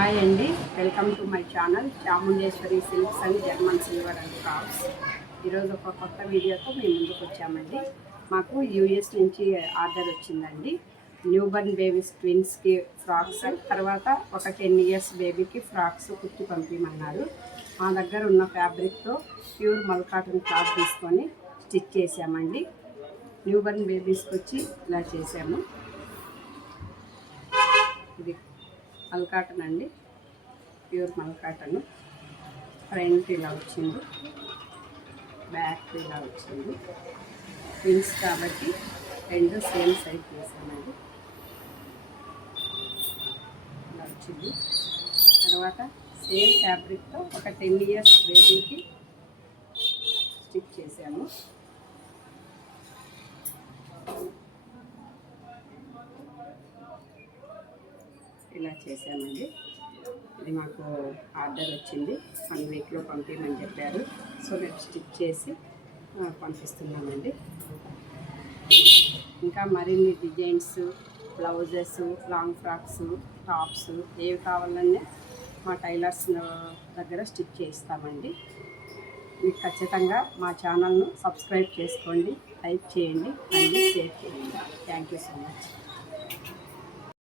Hi అండి, welcome to my channel Chamundeshwari silks and German silver and crafts. ఈరోజు ఒక కొత్త వీడియోతో మేము ముందుకు వచ్చామండి. మాకు యూఎస్ నుంచి ఆర్డర్ వచ్చిందండి. న్యూ బర్న్ బేబీస్ ట్విన్స్కి ఫ్రాక్స్, తర్వాత ఒక 10 ఇయర్స్ బేబీకి ఫ్రాక్స్ కుట్టి పంపించమన్నారు. మా దగ్గర ఉన్న ఫ్యాబ్రిక్తో ప్యూర్ మల్ కాటన్ క్లాత్ తీసుకొని స్టిచ్ చేసామండి. న్యూ బర్న్ బేబీస్కి వచ్చి ఇలా చేసాము. ఇది మల్ కాటన్ అండి, ప్యూర్ మల్ కాటన్. ఫ్రంట్ ఇలా వచ్చింది, బ్యాక్ ఇలా వచ్చింది. ట్విన్స్ కాబట్టి రెండు సేమ్ సైజ్ చేసామండి. ఇలా వచ్చింది. తర్వాత సేమ్ ఫ్యాబ్రిక్తో ఒక 10 ఇయర్స్ బేబీకి స్టిచ్ చేసాము. ఇలా చేసామండి. ఇది మాకు ఆర్డర్ వచ్చింది, 1 వీక్లో పంపించమని చెప్పారు. సో మేము స్టిచ్ చేసి పంపిస్తున్నామండి. ఇంకా మరిన్ని designs, blouses, long frocks, tops ఏవి కావాలన్నా మా టైలర్స్ దగ్గర స్టిచ్ చేస్తామండి. మీకు ఖచ్చితంగా మా ఛానల్ను సబ్స్క్రైబ్ చేసుకోండి, లైక్ చేయండి, అండ్ షేర్ చేయండి. Thank you so much.